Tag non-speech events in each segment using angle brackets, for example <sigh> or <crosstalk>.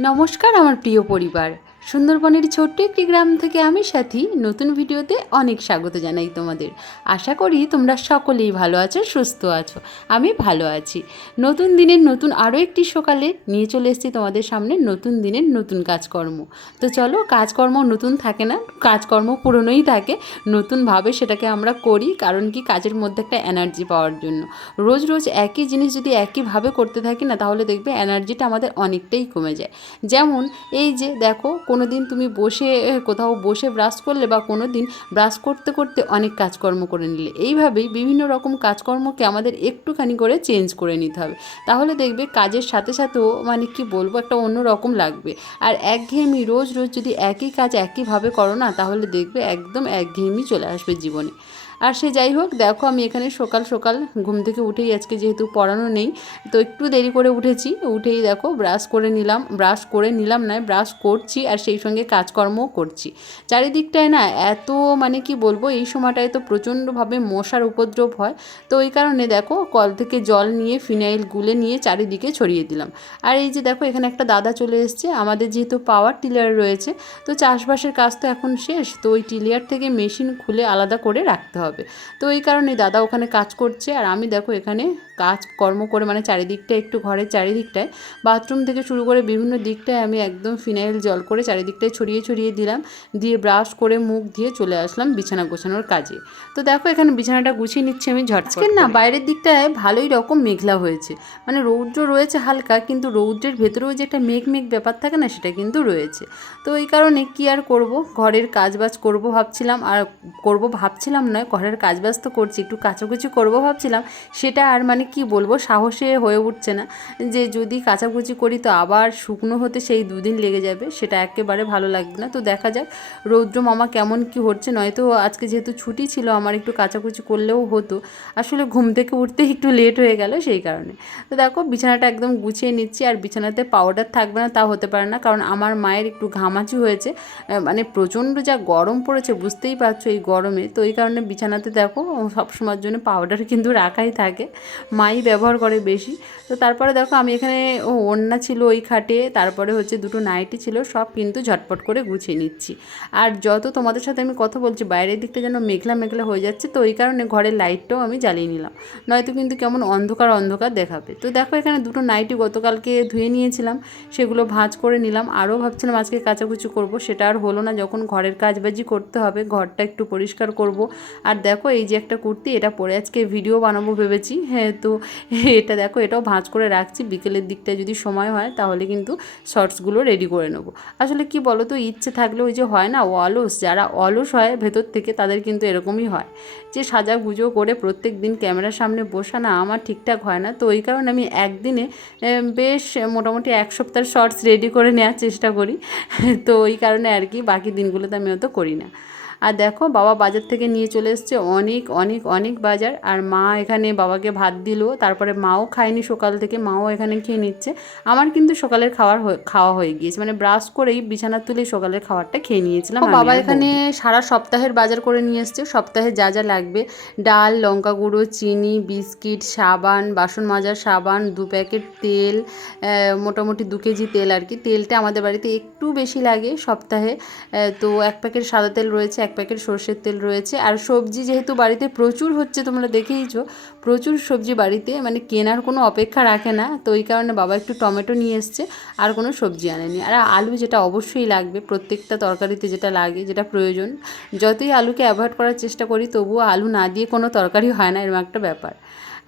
নমস্কার আমার প্রিয় পরিবার। সুন্দরবনের ছোট্ট একটি গ্রাম থেকে আমি সাথী নতুন ভিডিওতে অনেক স্বাগত জানাই তোমাদের। আশা করি তোমরা সকলেই ভালো আছো, সুস্থ আছো। আমি ভালো আছি। নতুন দিনের নতুন আরও একটি সকালে নিয়ে চলে এসেছি তোমাদের সামনে নতুন দিনের নতুন কাজকর্ম। তো চলো, কাজকর্ম নতুন থাকে না, কাজকর্ম পুরনোই থাকে। নতুনভাবে সেটাকে আমরা করি, কারণ কি কাজের মধ্যে একটা এনার্জি পাওয়ার জন্য। রোজ রোজ একই জিনিস যদি একইভাবে করতে থাকি না, তাহলে দেখবে এনার্জিটা আমাদের অনেকটাই কমে যায়। যেমন এই যে দেখো কোনো দিন তুমি বসে কোথাও বসে ব্রাশ করলে বা কোনো দিন ব্রাশ করতে করতে অনেক কাজকর্ম করে নিলে। এইভাবেই বিভিন্ন রকম কাজকর্মকে আমাদের একটুখানি করে চেঞ্জ করে নিতে হবে। তাহলে দেখবে কাজের সাথে সাথেও মানে কি বলব, একটা অন্য রকম লাগবে। আর একঘেয়েমি রোজ রোজ যদি একই কাজ একইভাবে করো না, তাহলে দেখবে একদম একঘেয়েমি চলে আসবে জীবনে। আর সে যাই হোক, দেখো আমি এখানে সকাল সকাল ঘুম থেকে উঠেই আজকে যেহেতু পড়ানো নেই, তো একটু দেরি করে উঠেছি। উঠেই দেখো ব্রাশ করে নিলাম ব্রাশ করে নিলাম না ব্রাশ করছি আর সেই সঙ্গে কাজকর্মও করছি। চারিদিকটায় না এত মানে কি বলব, এই সময়টায় তো প্রচণ্ডভাবে মশার উপদ্রব হয়, তো ওই কারণে দেখো কল থেকে জল নিয়ে, ফিনাইল গুলে নিয়ে চারিদিকে ছড়িয়ে দিলাম। আর এই যে দেখো এখানে একটা দাদা চলে এসছে, আমাদের যেহেতু পাওয়ার টিলার রয়েছে, তো চাষবাসের কাজ তো এখন শেষ, তো ওই টিলিয়ার থেকে মেশিন খুলে আলাদা করে রাখতে হবে। তো এই কারণে দাদা ওখানে কাজ করছে। আর আমি দেখো এখানে কাজ কর্ম করে মানে চারিদিকটা একটু ঘরের চারিদিকটায় বাথরুম থেকে শুরু করে বিভিন্ন দিকটায় আমি একদম ফিনাইল জল করে চারিদিকটায় ছড়িয়ে ছড়িয়ে দিলাম দিয়ে ব্রাশ করে মুখ দিয়ে চলে আসলাম বিছানা গোছানোর কাজে। তো দেখো এখানে বিছানাটা গুছিয়ে নিচ্ছি আমি ঝটকে না বাইরের দিকটায় ভালোই রকম মেঘলা হয়েছে। মানে রৌদ্র রয়েছে হালকা কিন্তু রৌদ্রের ভেতরেও যে একটা মেঘ মেঘ ব্যাপার থাকে না সেটা কিন্তু রয়েছে। তো এই কারণে কি আর করব? ঘরের কাজবাজ করব ভাবছিলাম আর করব ভাবছিলাম নয় ঘরের কাজবাজ তো করছি একটু কাচাকুচি করব ভাবছিলাম সেটা আর মানে কি বলব? সাহসে হয়ে উঠছে না। যে যদি কাচাকুচি করি তো আবার শুকনো হতে সেই দুদিন লেগে যাবে, সেটা একেবারে ভালো লাগবে না। তো দেখা যাক, রৌদ্র মামা কেমন কি হচ্ছে। নয়তো আজকে যেহেতু ছুটি ছিল, আমার একটু কাচাকুচি করলেও হতো। আসলে ঘুম থেকে উঠতে একটু লেট হয়ে গেল সেই কারণে। তো দেখো, বিছানাটা একদম গুছিয়ে নিচ্ছি, আর বিছানাতে পাউডার থাকবে না, তা হতে পারে না। কারণ আমার মায়ের একটু ঘামাচি হয়েছে। মানে প্রচণ্ড যা গরম পড়েছে, বুঝতেই পারছ এই গরমে। তো এই কারণে বিছানাতে দেখো, সবসময়ের জন্য পাউডার কিন্তু রাখাই থাকে। মাই ব্যবহার করে বেশি। তো তারপরে দেখো আমি এখানে ও ওড়না ছিল ওই খাটে, তারপরে হচ্ছে দুটো নাইটি ছিল, সব কিন্তু ঝটপট করে গুছিয়ে নিচ্ছি। আর যত তোমাদের সাথে আমি কথা বলছি, বাইরের দিকটা যেন মেঘলা মেঘলা হয়ে যাচ্ছে, তো ওই কারণে ঘরের লাইটটাও আমি জ্বালিয়ে নিলাম। নয়তো কিন্তু কেমন অন্ধকার অন্ধকার দেখাবে। তো দেখো এখানে দুটো নাইটি গতকালকে ধুয়ে নিয়েছিলাম, সেগুলো ভাঁজ করে নিলাম। আরও ভাবছিলাম আজকে কাচাকুচি করব, সেটা আর হলো না, যখন ঘরের কাজবাজি করতে হবে, ঘরটা একটু পরিষ্কার করব। আর দেখো এই যে একটা কুর্তি, এটা পরে আজকে ভিডিও বানাবো ভেবেছি হ্যাঁ তো এটা দেখো, এটাও ভাঁজ করে রাখছি। বিকেলের দিকটায় যদি সময় হয়, তাহলে কিন্তু শর্টসগুলো রেডি করে নেব। আসলে কি বলো তো ইচ্ছে থাকলে ওই যে হয় না, অলস, যারা অলস হয় ভেতর থেকে, তাদের কিন্তু এরকমই হয়। যে সাজা গুজো করে প্রত্যেক দিন ক্যামেরার সামনে বসা না, আমার ঠিকঠাক হয় না। তো ওই কারণে আমি একদিনে বেশ মোটামুটি এক সপ্তাহ শর্টস রেডি করে নেওয়ার চেষ্টা করি। তো ওই কারণে আর কি, বাকি দিনগুলোতে আমি অত করি না। আর দেখো বাবা বাজার থেকে নিয়ে চলে এসছে অনেক অনেক অনেক বাজার। আর মা এখানে বাবাকে ভাত দিল তারপরে মাও খায়নি সকাল থেকে মাও এখানে খেয়ে নিচ্ছে। আমার কিন্তু সকালের খাওয়ার খাওয়া হয়ে গিয়েছে। মানে ব্রাশ করেই বিছানা তুলে সকালের খাবারটা খেয়ে নিয়েছিলাম বাবা এখানে সারা সপ্তাহের বাজার করে নিয়ে এসছে। সপ্তাহে যা যা লাগবে। ডাল লঙ্কা গুঁড়ো চিনি বিস্কিট সাবান বাসন মাজার সাবান দু প্যাকেট তেল মোটামুটি দু কেজি তেল আর কি। তেলটা আমাদের বাড়িতে একটু বেশি লাগে সপ্তাহে। তো এক প্যাকেট সাদা তেল রয়েছে এক প্যাকেট সর্ষের তেল রয়েছে। আর সবজি যেহেতু বাড়িতে প্রচুর হচ্ছে, তোমরা দেখেইছ, প্রচুর সবজি বাড়িতে মানে কেনার কোনো অপেক্ষা রাখে না। তো ওই কারণে বাবা একটু টমেটো নিয়ে এসছে, আর কোনো সবজি আনেনি। আর আলু যেটা অবশ্যই লাগবে, প্রত্যেকটা তরকারিতে যেটা লাগে, যেটা প্রয়োজন, যতই আলুকে অ্যাভয়েড করার চেষ্টা করি, তবুও আলু না দিয়ে কোনো তরকারি হয় না, এরকম একটা ব্যাপার।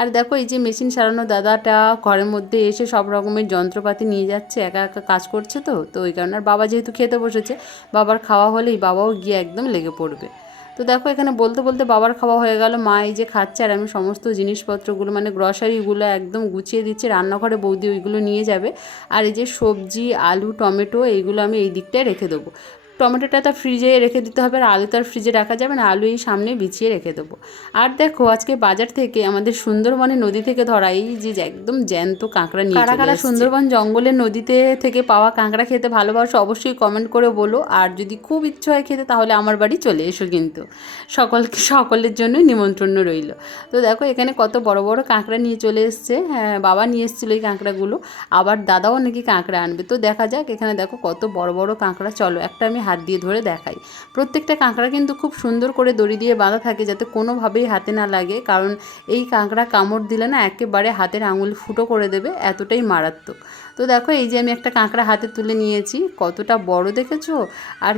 আর দেখো এই যে মেশিন সারানো দাদাটা ঘরের মধ্যে এসে সব রকমের যন্ত্রপাতি নিয়ে যাচ্ছে, একা একা কাজ করছে তো তো ওই কারণে আর বাবা যেহেতু খেতে বসেছে, বাবার খাওয়া হলেই বাবাও গিয়ে একদম লেগে পড়বে। তো দেখো এখানে বলতে বলতে বাবার খাওয়া হয়ে গেল, মা এই যে খাচ্ছে আর আমি সমস্ত জিনিসপত্রগুলো মানে গ্রসারিগুলো একদম গুছিয়ে দিচ্ছি, রান্নাঘরে বৌদি ওইগুলো নিয়ে যাবে। আর এই যে সবজি, আলু, টমেটো, এইগুলো আমি এই দিকটায় রেখে দেবো। টমেটোটা তো ফ্রিজে রেখে দিতে হবে আর আলু তার ফ্রিজে রাখা যাবে না আলু এই সামনে বিছিয়ে রেখে দেবো। আর দেখো আজকে বাজার থেকে আমাদের সুন্দরবনে নদী থেকে ধরা এই যে একদম জ্যান্ত কাঁকড়া নিয়ে কারা কারা সুন্দরবন জঙ্গলের নদীতে থেকে পাওয়া কাঁকড়া খেতে ভালোবাসো অবশ্যই কমেন্ট করে বলো। আর যদি খুব ইচ্ছে হয় খেতে তাহলে আমার বাড়ি চলে এসো কিন্তু। সকলকে সকলের জন্য নিমন্ত্রণ রইল। তো দেখো এখানে কত বড় বড় কাঁকড়া নিয়ে চলে এসছে। হ্যাঁ বাবা নিয়ে এসেছিল এই কাঁকড়াগুলো। আবার দাদাও নাকি কাঁকড়া আনবে। তো দেখা যাক এখানে দেখো কত বড় বড় কাঁকড়া। চলো একটা আমি হাত দিয়ে ধরে দেখাই। প্রত্যেকটা কাঁকড়া কিন্তু খুব সুন্দর করে দড়ি দিয়ে বাঁধা থাকে যাতে কোনোভাবেই হাতে না লাগে, কারণ এই কাঁকড়া কামড় দিলে না একেবারে হাতের আঙুল ফুটো করে দেবে, এতটাই মারাত্মক। তো দেখো, এই যে আমি একটা কাঁকড়া হাতে তুলে নিয়েছি, কতটা বড় দেখেছ? আর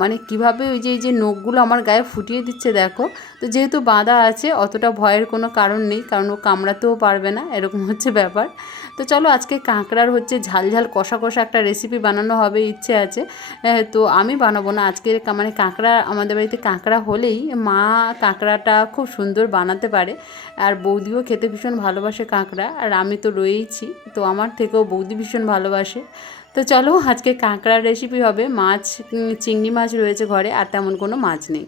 মানে কীভাবে ওই যে, এই যে নখগুলো আমার গায়ে ফুটিয়ে দিচ্ছে দেখো। তো যেহেতু বাঁধা আছে, অতটা ভয়ের কোনো কারণ নেই, কারণ ও কামড়াতেও পারবে না, এরকম হচ্ছে ব্যাপার। তো চলো আজকে কাঁকড়ার হচ্ছে ঝাল ঝাল কষা কষা একটা রেসিপি বানানো হবে, ইচ্ছে আছে। তো আমি বানাবো না। আজকে মানে কাঁকড়া, আমাদের বাড়িতে কাঁকড়া হলেই মা কাঁকড়াটা খুব সুন্দর বানাতে পারে। আর বৌদিও খেতে ভীষণ ভালোবাসে কাঁকড়া। আর আমি তো রয়েইছি, তো আমার থেকেও বৌদি ভীষণ ভালোবাসে। তো চলো আজকে কাঁকড়ার রেসিপি হবে। মাছ চিংড়ি মাছ রয়েছে ঘরে, আর তেমন কোনো মাছ নেই।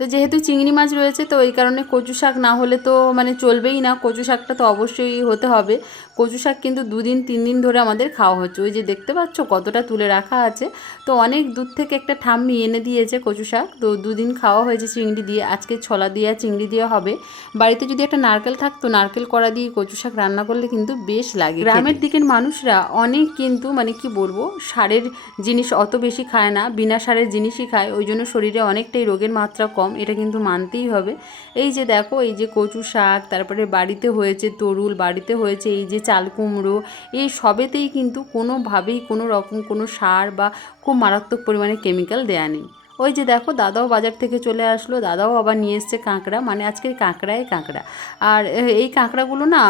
তো যেহেতু চিংড়ি মাছ রয়েছে, তো এই কারণে কচু শাক না হলে তো মানে চলবেই না। কচু শাকটা তো অবশ্যই হতে হবে। কচু শাক কিন্তু দুদিন তিন দিন ধরে আমাদের খাওয়া হচ্ছে। ওই যে দেখতে পাচ্ছ কতটা তুলে রাখা আছে। তো অনেক দূর থেকে একটা ঠাম্মি এনে দিয়েছে কচু শাক। তো দুদিন খাওয়া হয়েছে চিংড়ি দিয়ে। আজকে ছলা দিয়ে চিংড়ি দিয়ে হবে। বাড়িতে যদি একটা নারকেল থাকতো, নারকেল করা দিয়ে কচু শাক রান্না করলে কিন্তু বেশ লাগে গ্রামের দিকের মানুষরা অনেক কিন্তু মানে কি বলব, সারের জিনিস অত বেশি খায় না। বিনা সারের জিনিসই খায়। ওই জন্য শরীরে অনেকটাই রোগের মাত্রা কম। এটা কিন্তু মানতেই হবে। এই যে দেখো, এই যে কচু শাক, তারপরে বাড়িতে হয়েছে তরুল, বাড়িতে হয়েছে এই যে চাল কুমড়ো, এই সবেতেই কিন্তু কোনোভাবেই কোনো রকম কোনো সার বা খুব মারাত্মক পরিমাণে কেমিক্যাল দেয়া নেই। ওই যে দেখো দাদাও বাজার থেকে চলে আসলো, দাদাও আবার নিয়ে এসছে কাঁকড়া মানে আজকে কাঁকড়াই কাঁকড়া। আর এই কাঁকড়াগুলো না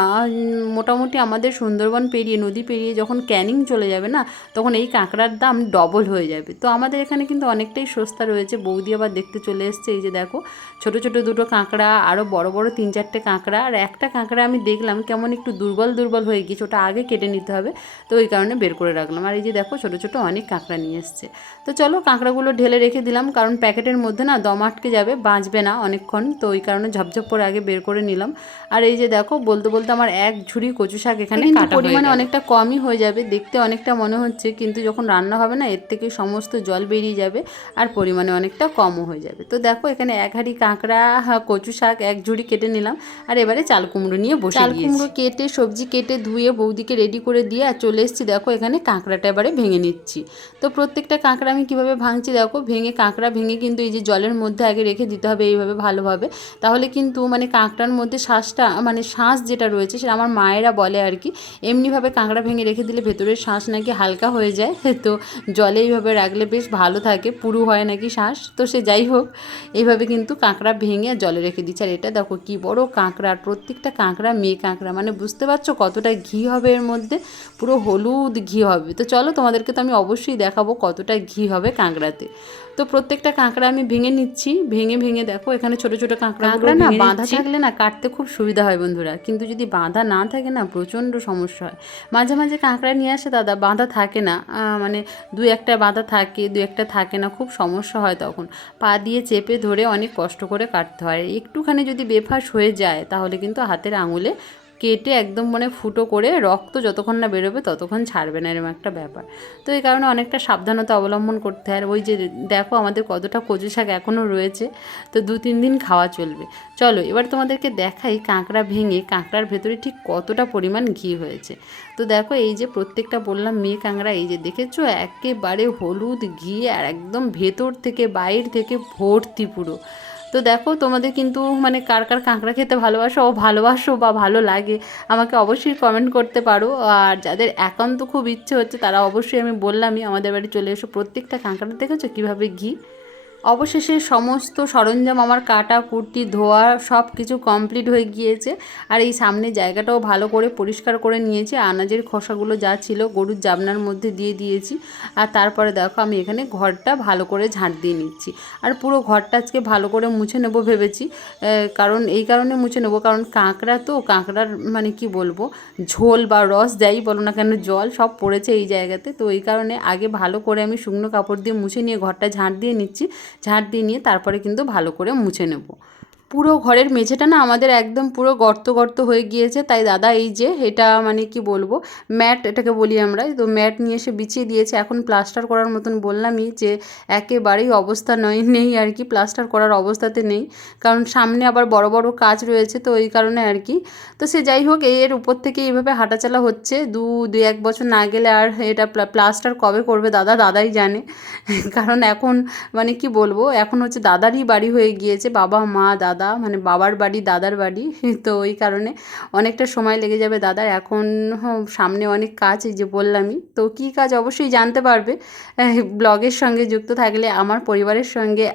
মোটামুটি আমাদের সুন্দরবন পেরিয়ে, নদী পেরিয়ে যখন ক্যানিং চলে যাবে না, তখন এই কাঁকড়ার দাম ডবল হয়ে যাবে। তো আমাদের এখানে কিন্তু অনেকটাই সস্তা রয়েছে, বৌদি আবার দেখতে চলে এসছে, এই যে দেখো, ছোট ছোট দুটো কাঁকড়া আরও বড় বড় তিন চারটে কাঁকড়া, আর একটা কাঁকড়া আমি দেখলাম কেমন একটু দুর্বল দুর্বল হয়ে গিয়েছে, ওটা আগে কেটে নিতে হবে, তো ওই কারণে বের করে রাখলাম। আর এই যে দেখো, ছোট ছোট অনেক কাঁকড়া নিয়ে এসছে। তো চলো কাঁকড়াগুলো ঢেলে রেখে দিলাম। কারণ প্যাকেটের মধ্যে না দম আটকে যাবে বাঁচবে না অনেকক্ষণ। তো ওই কারণে ঝপঝপ করে আগে বের করে নিলাম। আর এই যে দেখো বলতে বলতে আমার এক ঝুড়ি কচু শাক এখানে কাটা পরিমাণে অনেকটা কমই হয়ে যাবে দেখতে অনেকটা মনে হচ্ছে কিন্তু যখন রান্না হবে না এর থেকে সমস্ত জল বেরিয়ে যাবে আর পরিমাণে অনেকটা কমও হয়ে যাবে। তো দেখো এখানে এক হাঁড়ি কাঁকড়া কচু শাক এক ঝুড়ি কেটে নিলাম। আর এবারে চাল কুমড়ো নিয়ে বসে চাল কুমড়ো কেটে সবজি কেটে ধুয়ে বৌদিকে রেডি করে দিয়ে আর চলে এসেছি। দেখো এখানে কাঁকড়াটা এবারে ভেঙে নিচ্ছি। তো প্রত্যেকটা কাঁকড়া আমি কীভাবে ভাঙছি দেখো ভেঙে কাঁকড়া ভেঙে কিন্তু এই যে জলের মধ্যে আগে রেখে দিতে হবে এইভাবে ভালোভাবে। তাহলে কিন্তু মানে কাঁকড়ার মধ্যে শ্বাসটা মানে শ্বাস যেটা রয়েছে সেটা আমার মায়েরা বলে আর কি। এমনিভাবে কাঁকড়া ভেঙে রেখে দিলে ভেতরের শ্বাস নাকি হালকা হয়ে যায়। <laughs> তো জলে এইভাবে রাখলে বেশ ভালো থাকে, পুরু হয় নাকি শ্বাস। তো সে যাই হোক, এইভাবে কিন্তু কাঁকড়া ভেঙে জলে রেখে দিচ্ছে। আর এটা দেখো কি বড় কাঁকড়া, আর প্রত্যেকটা কাঁকড়া মেয়ে কাঁকড়া। মানে বুঝতে পারছ কতটা ঘি হবে এর মধ্যে? পুরো হলুদ ঘি হবে। তো চলো তোমাদেরকে তো আমি অবশ্যই দেখাবো কতটা ঘি হবে কাঁকড়াতে। তো প্রত্যেকটা কাঁকড়া আমি ভেঙে নিচ্ছি ভেঙে ভেঙে দেখো এখানে ছোট ছোট কাঁকড়া কাঁকড়া না বাঁধা থাকলে না কাটতে খুব সুবিধা হয় বন্ধুরা কিন্তু যদি বাঁধা না থাকে না প্রচণ্ড সমস্যা হয়। মাঝে মাঝে কাঁকড়া নিয়ে আসে দাদা বাঁধা থাকে না মানে দু একটা বাঁধা থাকে দু একটা থাকে না খুব সমস্যা হয় তখন। পা দিয়ে চেপে ধরে অনেক কষ্ট করে কাটতে হয়। একটুখানি যদি বেফাস হয়ে যায় তাহলে কিন্তু হাতের আঙুলে কেটে একদম মানে ফুটো করে রক্ত যতক্ষণ না বেরোবে ততক্ষণ ছাড়বে না এরকম একটা ব্যাপার। তো এই কারণে অনেকটা সাবধানতা অবলম্বন করতে হয়। আর ওই যে দেখো আমাদের কতটা কচু শাক এখনও রয়েছে, তো দু তিন দিন খাওয়া চলবে। চলো এবার তোমাদেরকে দেখাই কাঁকড়া ভেঙে কাঁকড়ার ভেতরে ঠিক কতটা পরিমাণ ঘি হয়েছে। তো দেখো এই যে প্রত্যেকটা বললাম মেয়ে কাঁকড়া, এই যে দেখেছ? একেবারে হলুদ ঘি আর একদম ভেতর থেকে বাইর থেকে ভর্তি পুরো। তো দেখো তোমাদের কিন্তু মানে কার কার কাঁকড়া খেতে ভালোবাসো ও ভালোবাসো বা ভালো লাগে, আমাকে অবশ্যই কমেন্ট করতে পারো। আর যাদের একান্ত খুব ইচ্ছে হচ্ছে তারা অবশ্যই আমি বললামই আমাদের বাড়ি চলে এসো। প্রত্যেকটা কাঁকড়া দেখেছ? কীভাবে ঘি? অবশেষে সমস্ত সরঞ্জাম আমার কাটা, কুর্তি, ধোয়া সব কিছু কমপ্লিট হয়ে গিয়েছে। আর এই সামনে জায়গাটাও ভালো করে পরিষ্কার করে নিয়েছি। আনাজের খোসাগুলো যা ছিল গরুর জাবনার মধ্যে দিয়ে দিয়েছি। আর তারপরে দেখো আমি এখানে ঘরটা ভালো করে ঝাঁট দিয়ে নিচ্ছি। আর পুরো ঘরটা আজকে ভালো করে মুছে নেব ভেবেছি। কারণ এই কারণে মুছে নেব। কারণ কাঁকড়া তো, কাঁকড়ার মানে কি বলব? ঝোল বা রস যাই বলো না কেন, জল সব পড়েছে এই জায়গাতে। তো এই কারণে আগে ভালো করে আমি শুকনো কাপড় দিয়ে মুছে নিয়ে ঘরটা ঝাঁট দিয়ে নিচ্ছি। ঝাঁট দিয়ে নিয়ে তারপরে কিন্তু ভালো করে মুছে নেব। পুরো ঘরের মেঝেটা না আমাদের একদম পুরো গর্ত গর্ত হয়ে গিয়েছে। তাই দাদা এই যে এটা মানে কি বলব, ম্যাট এটাকে বলি আমরা। তো ম্যাট নিয়ে এসে বিছিয়ে দিয়েছে। এখন প্লাস্টার করার মতন বললামই যে একেবারেই অবস্থা নয়, নেই আর কি। প্লাস্টার করার অবস্থাতে নেই। কারণ সামনে আবার বড় বড় কাজ রয়েছে তো এই কারণে আর কি। তো সে যাই হোক, এর উপর থেকে এইভাবে হাঁটাচালা হচ্ছে। দু, দুই, এক বছর না গেলে আর এটা প্লাস্টার কবে করবে দাদা? দাদাই জানে। কারণ এখন মানে কি বলব, এখন হচ্ছে দাদারই বাড়ি হয়ে গিয়েছে। বাবা, মা, দাদা দাদা মানে বাবার বাড়ি, দাদার বাড়ি। <laughs> তো ওই কারণে অনেকটা সময় লেগে যাবে দাদার। এখন সামনে অনেক কাজ, এই যে বললামই। তো কী কাজ অবশ্যই জানতে পারবে। ব্লগের সঙ্গে যুক্ত থাকলে আমার পরিবারের সঙ্গে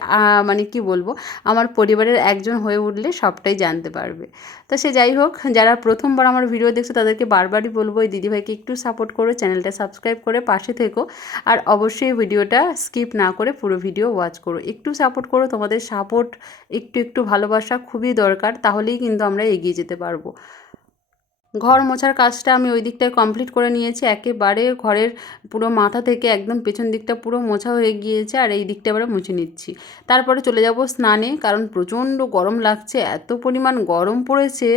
মানে কি বলব, আমার পরিবারের একজন হয়ে উঠলে সবটাই জানতে পারবে। তো সে যাই হোক, যারা প্রথমবার আমার ভিডিও দেখছ, তাদেরকে বারবারই বলব, এই দিদিভাইকে একটু সাপোর্ট করো, চ্যানেলটা সাবস্ক্রাইব করে পাশে থেকো। আর অবশ্যই ভিডিওটা স্কিপ না করে পুরো ভিডিও ওয়াচ করো। একটু সাপোর্ট করো, তোমাদের সাপোর্ট একটু একটু ভালোবাসা খুবই দরকার তাহলেই কিন্তু আমরা এগিয়ে যেতে পারব। ঘর মোছার কাজটা আমি ওই দিকটায় কমপ্লিট করে নিয়েছি। একেবারে ঘরের পুরো মাথা থেকে একদম পেছন দিকটা পুরো মোছা হয়ে গিয়েছে আর এই দিকটা এবারে মুছে নিচ্ছি। তারপরে চলে যাব স্নানে, কারণ প্রচণ্ড গরম লাগছে, এত পরিমাণ গরম পড়েছে।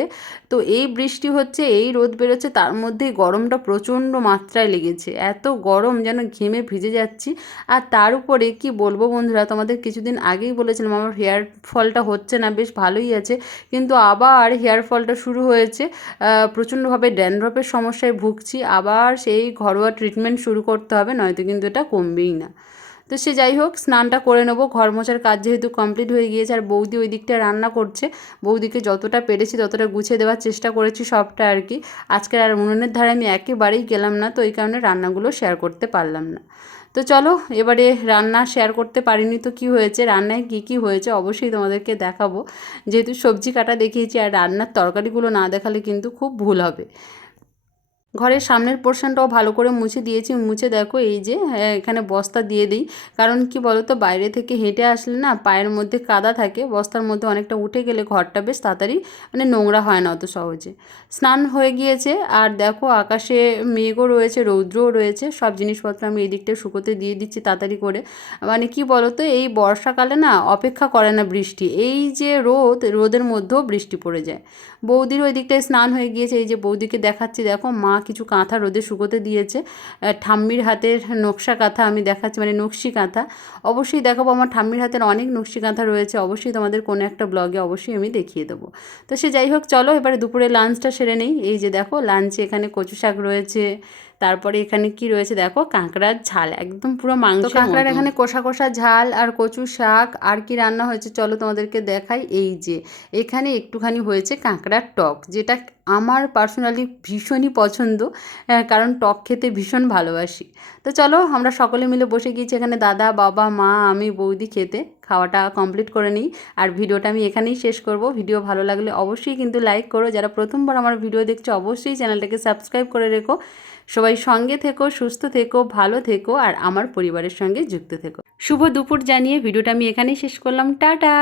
তো এই বৃষ্টি হচ্ছে, এই রোদ বেরোচ্ছে, তার মধ্যেই গরমটা প্রচণ্ড মাত্রায় লেগেছে। এত গরম যেন ঘেমে ভিজে যাচ্ছি। আর তার উপরে কি বলব বন্ধুরা, তোমাদের কিছুদিন আগেই বলেছিলাম আমার হেয়ার ফলটা হচ্ছে না, বেশ ভালোই আছে। কিন্তু আবার হেয়ার ফলটা শুরু হয়েছে প্রচণ্ডভাবে ড্যান্ড্রপের সমস্যায় ভুগছি, আবার সেই ঘরোয়া ট্রিটমেন্ট শুরু করতে হবে, নয়তো কিন্তু এটা কমবেই না। তো সে যাই হোক, স্নানটা করে নেব। ঘর মোছার কাজ যেহেতু কমপ্লিট হয়ে গিয়েছে, আর বৌদি ওই দিকটা রান্না করছে। বৌদিকে যতটা পেরেছি, ততটা গুছিয়ে দেওয়ার চেষ্টা করেছি সবটা আর কি। আজকের আর উনুনের ধারে আমি একেবারেই গেলাম না, তো এই কারণে রান্নাগুলো শেয়ার করতে পারলাম না। তো চলো, এবারে রান্না শেয়ার করতে পারিনি তো কি হয়েছে, রান্নায় কি কি হয়েছে অবশ্যই তোমাদেরকে দেখাবো। যেহেতু সবজি কাটা দেখিয়েছি আর রান্নার তরকারিগুলো না দেখালে কিন্তু খুব ভুল হবে। ঘরের সামনের পোর্শনটাও ভালো করে মুছে দিয়েছি। মুছে দেখো এই যে হ্যাঁ, এখানে বস্তা দিয়ে দিই। কারণ কি বলতো বাইরে থেকে হেঁটে আসলে না পায়ের মধ্যে কাদা থাকে বস্তার মধ্যে অনেকটা উঠে গেলে ঘরটা বেশ তাড়াতাড়ি মানে নোংরা হয় না অত সহজে। স্নান হয়ে গিয়েছে আর দেখো আকাশে মেঘও রয়েছে রৌদ্রও রয়েছে সব জিনিসপত্র আমি এই দিকটা শুকোতে দিয়ে দিচ্ছি তাড়াতাড়ি করে। মানে কি বলতো এই বর্ষাকালে না অপেক্ষা করে না বৃষ্টি এই যে রোদ রোদের মধ্যেও বৃষ্টি পড়ে যায়। বৌদির ওই দিকটায় স্নান হয়ে গিয়েছে এই যে বৌদিকে দেখাচ্ছি দেখো মা কিছু কাঁথা রোদে শুকোতে দিয়েছে। ঠাম্মির হাতের নকশা কাঁথা আমি দেখাচ্ছি মানে নকশি কাঁথা। অবশ্যই দেখাবো, আমার ঠাম্মির হাতের অনেক নকশি কাঁথা রয়েছে, অবশ্যই তোমাদের কোনো একটা ব্লগে অবশ্যই আমি দেখিয়ে দেবো। তো সে যাই হোক, চলো এবারে দুপুরে লাঞ্চটা সেরে নেই। এই যে দেখো লাঞ্চে এখানে কচু শাক রয়েছে তারপরে এখানে কি রয়েছে দেখো? কাঁকড়ার ঝাল একদম পুরো মাংস কাঁকড়ার এখানে কষা কষা ঝাল আর কচু শাক আর কি রান্না হয়েছে চলো তোমাদেরকে দেখাই। এই যে এখানে একটুখানি হয়েছে কাঁকড়ার টক যেটা আমার পার্সোনালি ভীষণই পছন্দ কারণ টক খেতে ভীষণ ভালোবাসি। তো চলো আমরা সকলে মিলে বসে গিয়েছি এখানে দাদা বাবা মা আমি বৌদি খেতে। খাওয়াটা কমপ্লিট করে নিই আর ভিডিওটা আমি এখানেই শেষ করব। ভিডিও ভালো লাগলে অবশ্যই কিন্তু লাইক করো। যারা প্রথমবার আমার ভিডিও দেখছ অবশ্যই চ্যানেলটাকে সাবস্ক্রাইব করে রেখো। সবাই সঙ্গে থেকো, সুস্থ থেকো, ভালো থেকো আর আমার পরিবারের সঙ্গে যুক্ত থেকো। শুভ দুপুর জানিয়ে ভিডিওটা আমি এখানেই শেষ করলাম। টাটা!